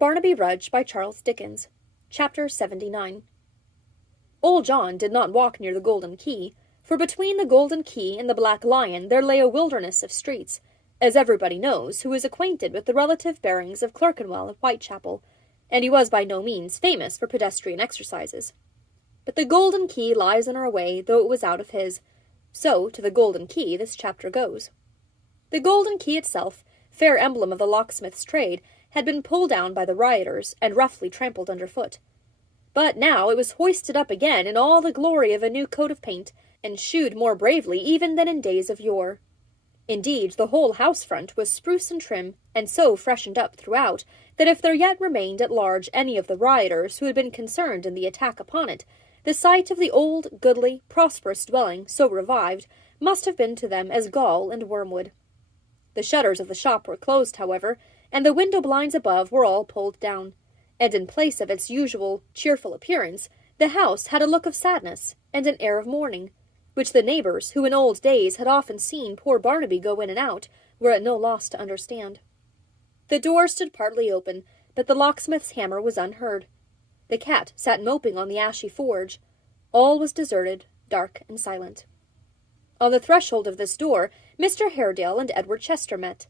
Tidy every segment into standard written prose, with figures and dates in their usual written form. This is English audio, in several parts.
Barnaby Rudge by Charles Dickens. Chapter 79. Old John did not walk near the Golden Key, for between the Golden Key and the Black Lion there lay a wilderness of streets, as everybody knows who is acquainted with the relative bearings of Clerkenwell and Whitechapel, and he was by no means famous for pedestrian exercises. But the Golden Key lies in our way, though it was out of his. So to the Golden Key this chapter goes. The Golden Key itself, fair emblem of the locksmith's trade, had been pulled down by the rioters and roughly trampled underfoot. But now it was hoisted up again in all the glory of a new coat of paint, and shewed more bravely even than in days of yore. Indeed, the whole house front was spruce and trim, and so freshened up throughout, that if there yet remained at large any of the rioters who had been concerned in the attack upon it, the sight of the old, goodly, prosperous dwelling so revived must have been to them as gall and wormwood. The shutters of the shop were closed, however, and the window blinds above were all pulled down, and in place of its usual cheerful appearance, the house had a look of sadness and an air of mourning, which the neighbours, who in old days had often seen poor Barnaby go in and out, were at no loss to understand. The door stood partly open, but the locksmith's hammer was unheard. The cat sat moping on the ashy forge. All was deserted, dark, and silent. On the threshold of this door, Mr. Haredale and Edward Chester met.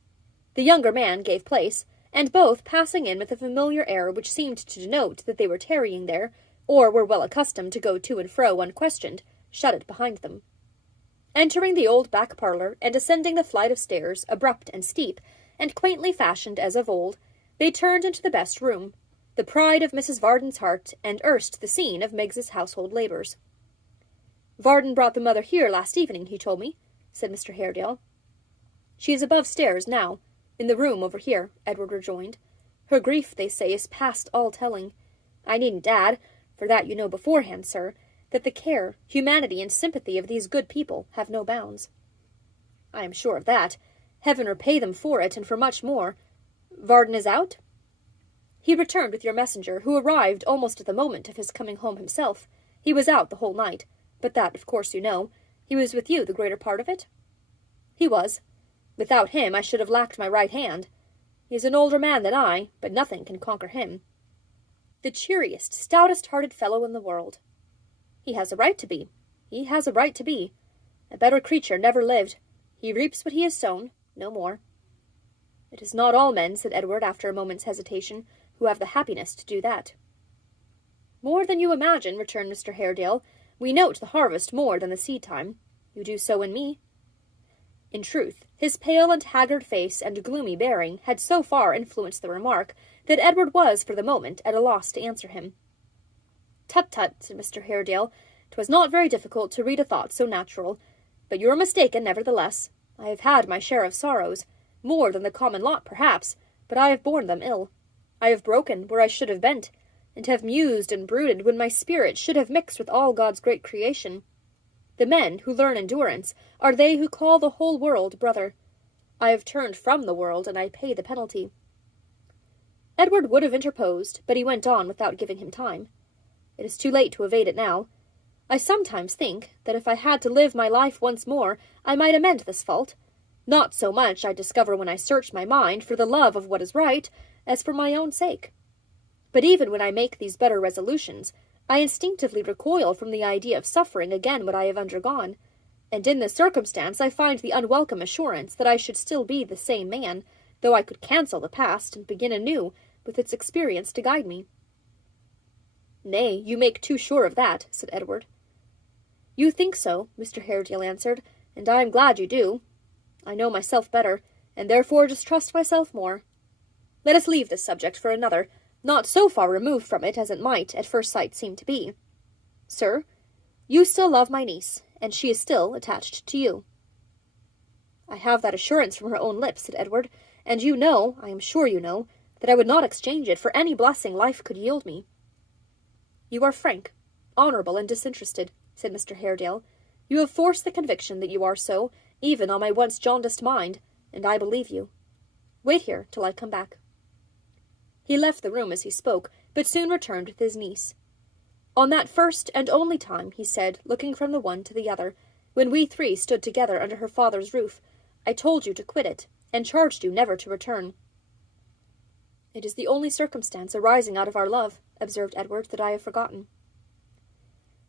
The younger man gave place, and both, passing in with a familiar air which seemed to denote that they were tarrying there, or were well accustomed to go to and fro unquestioned, shut it behind them. Entering the old back parlour, and ascending the flight of stairs, abrupt and steep, and quaintly fashioned as of old, they turned into the best room, the pride of Mrs. Varden's heart, and erst the scene of Meggs's household labours. "Varden brought the mother here last evening, he told me," said Mr. Haredale. "She is above stairs now, in the room over here," Edward rejoined. "Her grief, they say, is past all telling. I needn't add, for that you know beforehand, sir, that the care, humanity, and sympathy of these good people have no bounds." "I am sure of that. Heaven repay them for it, and for much more. Varden is out?" "He returned with your messenger, who arrived almost at the moment of his coming home himself. He was out the whole night, but that, of course, you know. He was with you the greater part of it?" "He was. Without him I should have lacked my right hand. He is an older man than I, but nothing can conquer him. The cheeriest, stoutest-hearted fellow in the world. He has a right to be. He has a right to be. A better creature never lived. He reaps what he has sown, no more." "It is not all men," said Edward, after a moment's hesitation, "who have the happiness to do that." "More than you imagine," returned Mr. Haredale. "We note the harvest more than the seed-time. You do so in me." In truth, his pale and haggard face and gloomy bearing had so far influenced the remark that Edward was, for the moment, at a loss to answer him. "Tut, tut," said Mr. Haredale. "'Twas not very difficult to read a thought so natural. But you are mistaken, nevertheless. I have had my share of sorrows, more than the common lot, perhaps, but I have borne them ill. I have broken where I should have bent, and have mused and brooded when my spirit should have mixed with all God's great creation. The men who learn endurance are they who call the whole world brother. I have turned from the world, and I pay the penalty." Edward would have interposed, but he went on without giving him time. "It is too late to evade it now. I sometimes think that if I had to live my life once more, I might amend this fault. Not so much, I discover when I search my mind, for the love of what is right, as for my own sake. But even when I make these better resolutions, I instinctively recoil from the idea of suffering again what I have undergone, and in this circumstance I find the unwelcome assurance that I should still be the same man, though I could cancel the past and begin anew, with its experience to guide me." "Nay, you make too sure of that," said Edward. "You think so," Mr. Haredale answered, "and I am glad you do. I know myself better, and therefore distrust myself more. Let us leave this subject for another, not so far removed from it as it might at first sight seem to be. Sir, you still love my niece, and she is still attached to you." "I have that assurance from her own lips," said Edward, "and you know, I am sure you know, that I would not exchange it for any blessing life could yield me." "You are frank, honourable, and disinterested," said Mr. Haredale. "You have forced the conviction that you are so, even on my once jaundiced mind, and I believe you. Wait here till I come back." He left the room as he spoke, but soon returned with his niece. "On that first and only time," he said, looking from the one to the other, "when we three stood together under her father's roof, I told you to quit it, and charged you never to return. It is the only circumstance arising out of our love, observed Edward, that I have forgotten.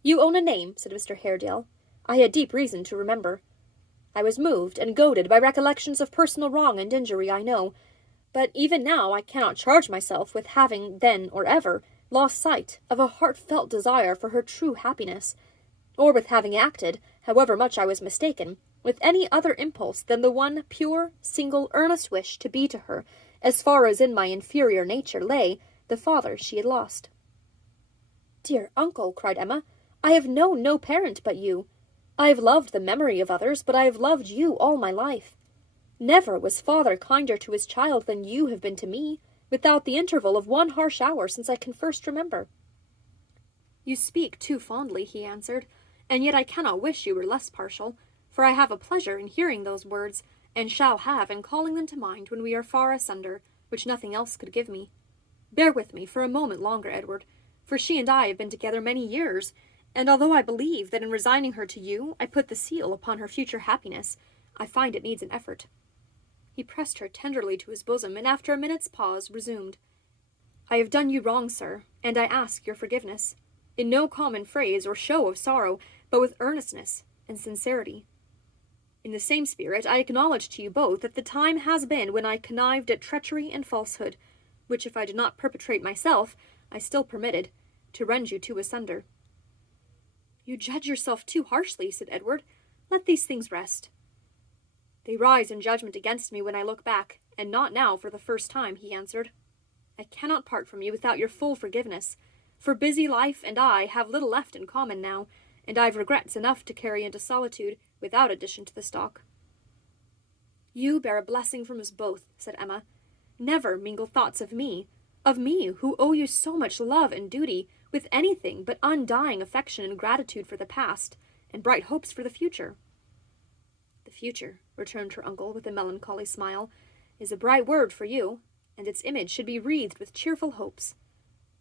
You own a name, said Mr. Haredale. I had deep reason to remember. I was moved and goaded by recollections of personal wrong and injury, I know, but even now I cannot charge myself with having, then or ever, lost sight of a heartfelt desire for her true happiness, or with having acted, however much I was mistaken, with any other impulse than the one pure, single, earnest wish to be to her, as far as in my inferior nature lay, the father she had lost. Dear uncle, cried Emma, I have known no parent but you. I have loved the memory of others, but I have loved you all my life. Never was father kinder to his child than you have been to me, without the interval of one harsh hour since I can first remember. You speak too fondly, he answered, and yet I cannot wish you were less partial, for I have a pleasure in hearing those words, and shall have in calling them to mind when we are far asunder, which nothing else could give me. Bear with me for a moment longer, Edward, for she and I have been together many years, and although I believe that in resigning her to you I put the seal upon her future happiness, I find it needs an effort. He pressed her tenderly to his bosom, and after a minute's pause resumed. I have done you wrong, sir, and I ask your forgiveness, in no common phrase or show of sorrow, but with earnestness and sincerity. In the same spirit I acknowledge to you both that the time has been when I connived at treachery and falsehood, which if I did not perpetrate myself, I still permitted, to rend you two asunder. You judge yourself too harshly, said Edward. Let these things rest. They rise in judgment against me when I look back, and not now for the first time, he answered. I cannot part from you without your full forgiveness, for busy life and I have little left in common now, and I've regrets enough to carry into solitude, without addition to the stock. You bear a blessing from us both, said Emma. Never mingle thoughts of me who owe you so much love and duty, with anything but undying affection and gratitude for the past, and bright hopes for the future. The future, returned her uncle with a melancholy smile, is a bright word for you, and its image should be wreathed with cheerful hopes.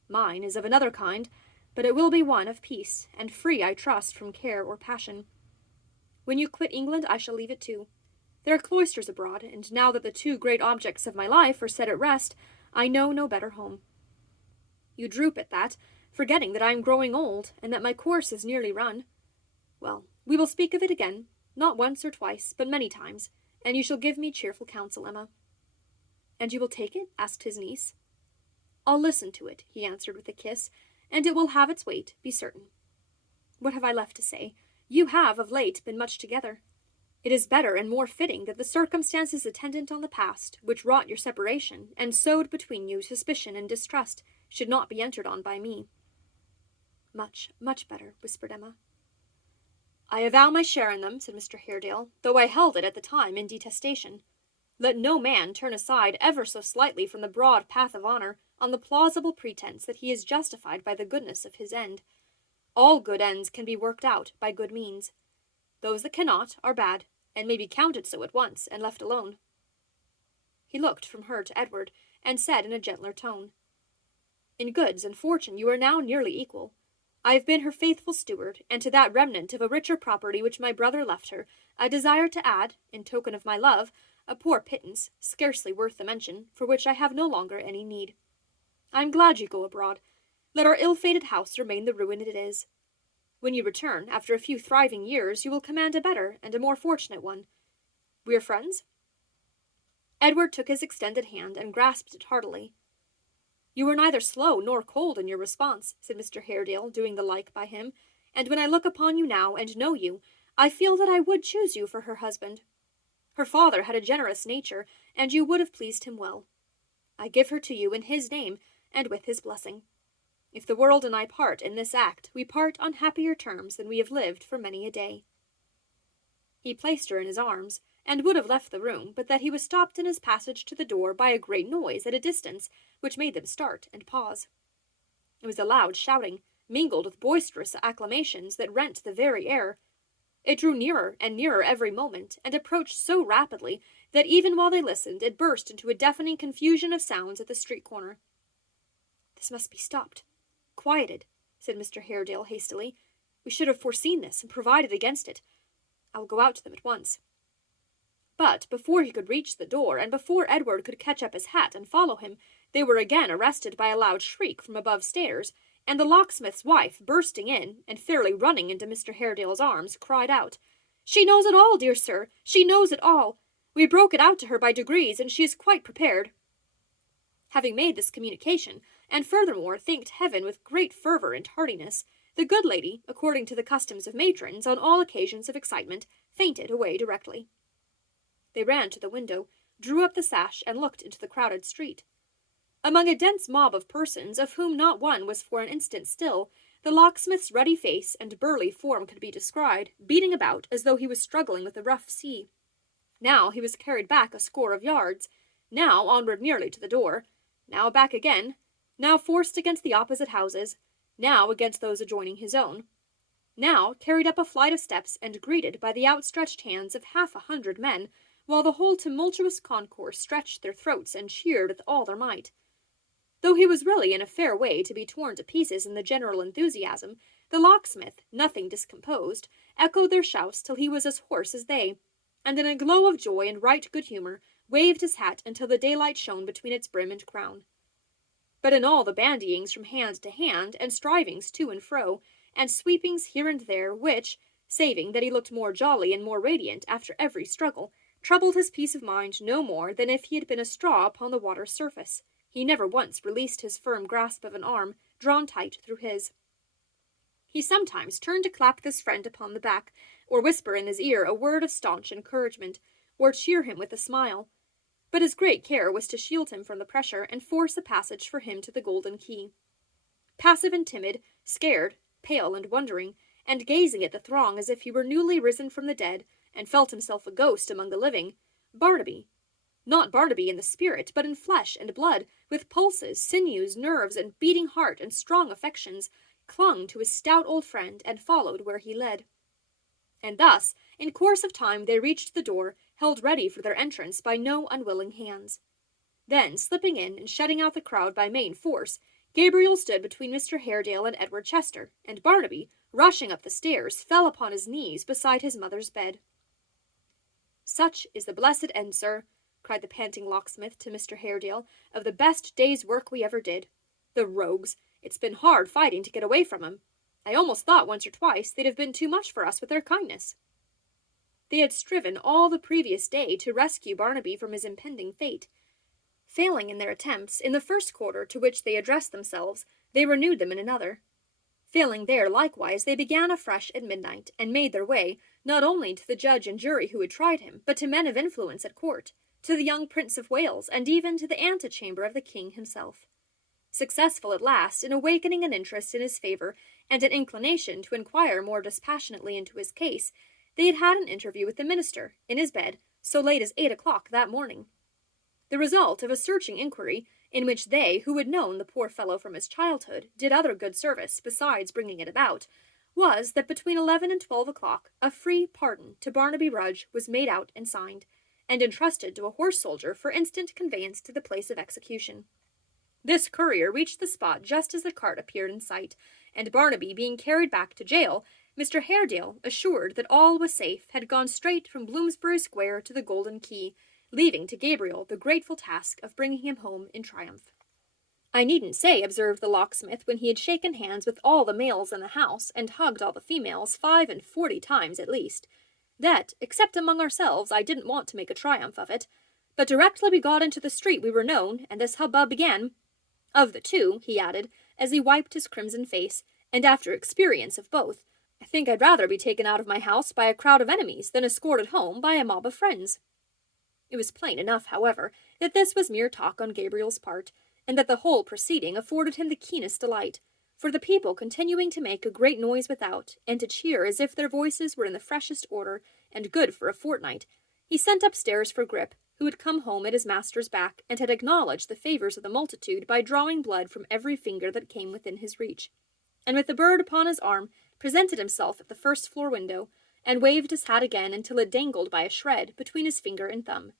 Mine is of another kind, but it will be one of peace, and free, I trust, from care or passion. When you quit England, I shall leave it too. There are cloisters abroad, and now that the two great objects of my life are set at rest, I know no better home. You droop at that, forgetting that I am growing old, and that my course is nearly run. Well, we will speak of it again, not once or twice, but many times, and you shall give me cheerful counsel, Emma. And you will take it? Asked his niece. I'll listen to it, he answered with a kiss, and it will have its weight, be certain. What have I left to say? You have, of late, been much together. It is better and more fitting that the circumstances attendant on the past, which wrought your separation, and sowed between you suspicion and distrust, should not be entered on by me. Much, much better, whispered Emma. I avow my share in them, said Mr. Haredale, though I held it at the time in detestation. Let no man turn aside ever so slightly from the broad path of honour, on the plausible pretence that he is justified by the goodness of his end. All good ends can be worked out by good means. Those that cannot are bad, and may be counted so at once, and left alone. He looked from her to Edward, and said in a gentler tone, In goods and fortune you are now nearly equal. I have been her faithful steward, and to that remnant of a richer property which my brother left her, I desire to add, in token of my love, a poor pittance, scarcely worth the mention, for which I have no longer any need. I am glad you go abroad. Let our ill-fated house remain the ruin it is. When you return, after a few thriving years, you will command a better and a more fortunate one. We are friends? Edward took his extended hand and grasped it heartily. You are neither slow nor cold in your response, said Mr. Haredale, doing the like by him, and when I look upon you now and know you, I feel that I would choose you for her husband. Her father had a generous nature, and you would have pleased him well. I give her to you in his name, and with his blessing. If the world and I part in this act, we part on happier terms than we have lived for many a day. He placed her in his arms, and would have left the room, but that he was stopped in his passage to the door by a great noise at a distance, which made them start and pause. It was a loud shouting, mingled with boisterous acclamations that rent the very air. It drew nearer and nearer every moment, and approached so rapidly that even while they listened, it burst into a deafening confusion of sounds at the street corner. This must be stopped. Quieted, said Mr. Haredale hastily. We should have foreseen this and provided against it. I will go out to them at once. But before he could reach the door, and before Edward could catch up his hat and follow him, they were again arrested by a loud shriek from above stairs, and the locksmith's wife, bursting in, and fairly running into Mr. Haredale's arms, cried out, "She knows it all, dear sir, she knows it all. We broke it out to her by degrees, and she is quite prepared." Having made this communication, and furthermore thanked heaven with great fervour and heartiness, the good lady, according to the customs of matrons on all occasions of excitement, fainted away directly. They ran to the window, drew up the sash, and looked into the crowded street. Among a dense mob of persons, of whom not one was for an instant still, the locksmith's ruddy face and burly form could be descried, beating about as though he was struggling with a rough sea. Now he was carried back a score of yards, now onward nearly to the door, now back again, now forced against the opposite houses, now against those adjoining his own, now carried up a flight of steps and greeted by the outstretched hands of 100 men, while the whole tumultuous concourse stretched their throats and cheered with all their might. Though he was really in a fair way to be torn to pieces in the general enthusiasm, the locksmith, nothing discomposed, echoed their shouts till he was as hoarse as they, and in a glow of joy and right good humour, waved his hat until the daylight shone between its brim and crown. But in all the bandyings from hand to hand, and strivings to and fro, and sweepings here and there, which, saving that he looked more jolly and more radiant after every struggle, troubled his peace of mind no more than if he had been a straw upon the water's surface, he never once released his firm grasp of an arm, drawn tight through his. He sometimes turned to clap this friend upon the back, or whisper in his ear a word of staunch encouragement, or cheer him with a smile. But his great care was to shield him from the pressure and force a passage for him to the golden key. Passive and timid, scared, pale and wondering, and gazing at the throng as if he were newly risen from the dead, and felt himself a ghost among the living, Barnaby, not Barnaby in the spirit, but in flesh and blood, with pulses, sinews, nerves, and beating heart and strong affections, clung to his stout old friend and followed where he led. And thus, in course of time, they reached the door, held ready for their entrance by no unwilling hands. Then, slipping in and shutting out the crowd by main force, Gabriel stood between Mr. Haredale and Edward Chester, and Barnaby, rushing up the stairs, fell upon his knees beside his mother's bed. "Such is the blessed end, sir," cried the panting locksmith to Mr. Haredale, "of the best day's work we ever did. The rogues! It's been hard fighting to get away from 'em. I almost thought once or twice they'd have been too much for us with their kindness." They had striven all the previous day to rescue Barnaby from his impending fate. Failing in their attempts in the first quarter to which they addressed themselves, they renewed them in another. Failing there likewise, they began afresh at midnight, and made their way, not only to the judge and jury who had tried him, but to men of influence at court, to the young Prince of Wales, and even to the antechamber of the king himself. Successful at last in awakening an interest in his favour, and an inclination to inquire more dispassionately into his case, they had had an interview with the minister, in his bed, so late as 8 o'clock that morning. The result of a searching inquiry, in which they, who had known the poor fellow from his childhood, did other good service besides bringing it about, was that between 11 and 12 o'clock a free pardon to Barnaby Rudge was made out and signed, and entrusted to a horse soldier for instant conveyance to the place of execution. This courier reached the spot just as the cart appeared in sight, and Barnaby being carried back to jail, Mr. Haredale, assured that all was safe, had gone straight from Bloomsbury Square to the Golden Key, leaving to Gabriel the grateful task of bringing him home in triumph. "I needn't say," observed the locksmith, when he had shaken hands with all the males in the house, and hugged all the females 45 times at least, "that, except among ourselves, I didn't want to make a triumph of it. But directly we got into the street we were known, and this hubbub began. Of the two," he added, as he wiped his crimson face, "and after experience of both, I think I'd rather be taken out of my house by a crowd of enemies than escorted home by a mob of friends." It was plain enough, however, that this was mere talk on Gabriel's part, and that the whole proceeding afforded him the keenest delight, for the people continuing to make a great noise without, and to cheer as if their voices were in the freshest order, and good for a fortnight, he sent upstairs for Grip, who had come home at his master's back, and had acknowledged the favours of the multitude by drawing blood from every finger that came within his reach, and with the bird upon his arm, presented himself at the first-floor window, and waved his hat again until it dangled by a shred between his finger and thumb.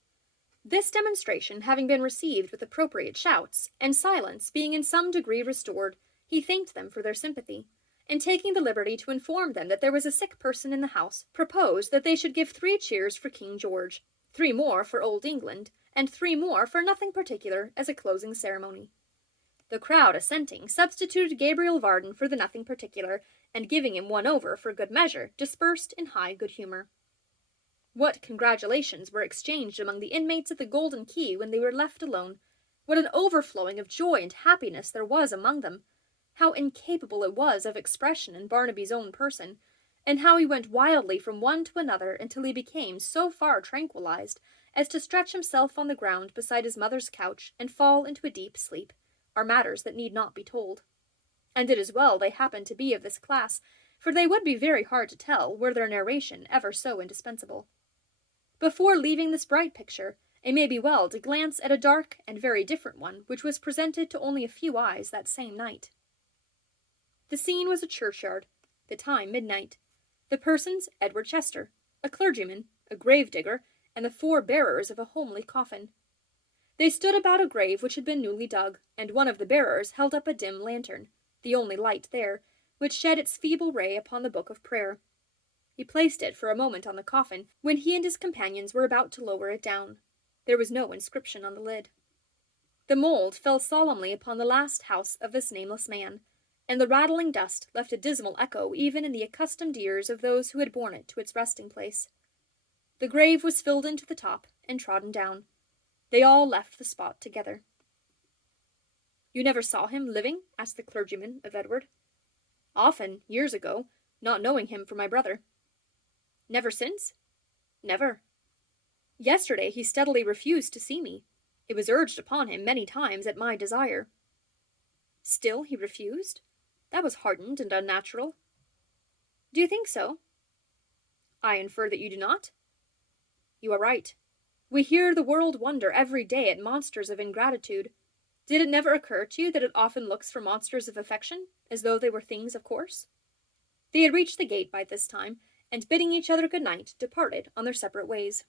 This demonstration having been received with appropriate shouts, and silence being in some degree restored, he thanked them for their sympathy, and taking the liberty to inform them that there was a sick person in the house, proposed that they should give 3 cheers for King George, 3 more for Old England, and 3 more for nothing particular as a closing ceremony. The crowd assenting substituted Gabriel Varden for the nothing particular, and giving him 1 over for good measure, dispersed in high good humour. What congratulations were exchanged among the inmates of the Golden Key when they were left alone! What an overflowing of joy and happiness there was among them! How incapable it was of expression in Barnaby's own person, and how he went wildly from one to another until he became so far tranquilized as to stretch himself on the ground beside his mother's couch and fall into a deep sleep, are matters that need not be told. And it is well they happen to be of this class, for they would be very hard to tell were their narration ever so indispensable. Before leaving this bright picture, it may be well to glance at a dark and very different one which was presented to only a few eyes that same night. The scene was a churchyard, the time midnight. The persons Edward Chester, a clergyman, a grave-digger, and the 4 bearers of a homely coffin. They stood about a grave which had been newly dug, and one of the bearers held up a dim lantern, the only light there, which shed its feeble ray upon the book of prayer. He placed it for a moment on the coffin, when he and his companions were about to lower it down. There was no inscription on the lid. The mould fell solemnly upon the last house of this nameless man, and the rattling dust left a dismal echo even in the accustomed ears of those who had borne it to its resting place. The grave was filled in to the top and trodden down. They all left the spot together. "You never saw him living?" asked the clergyman of Edward. "Often, years ago, not knowing him for my brother." "Never since?" "Never. Yesterday he steadily refused to see me. It was urged upon him many times at my desire." "Still he refused? That was hardened and unnatural." "Do you think so?" "I infer that you do not?" "You are right. We hear the world wonder every day at monsters of ingratitude. Did it never occur to you that it often looks for monsters of affection, as though they were things of course?" They had reached the gate by this time, and bidding each other good night, departed on their separate ways.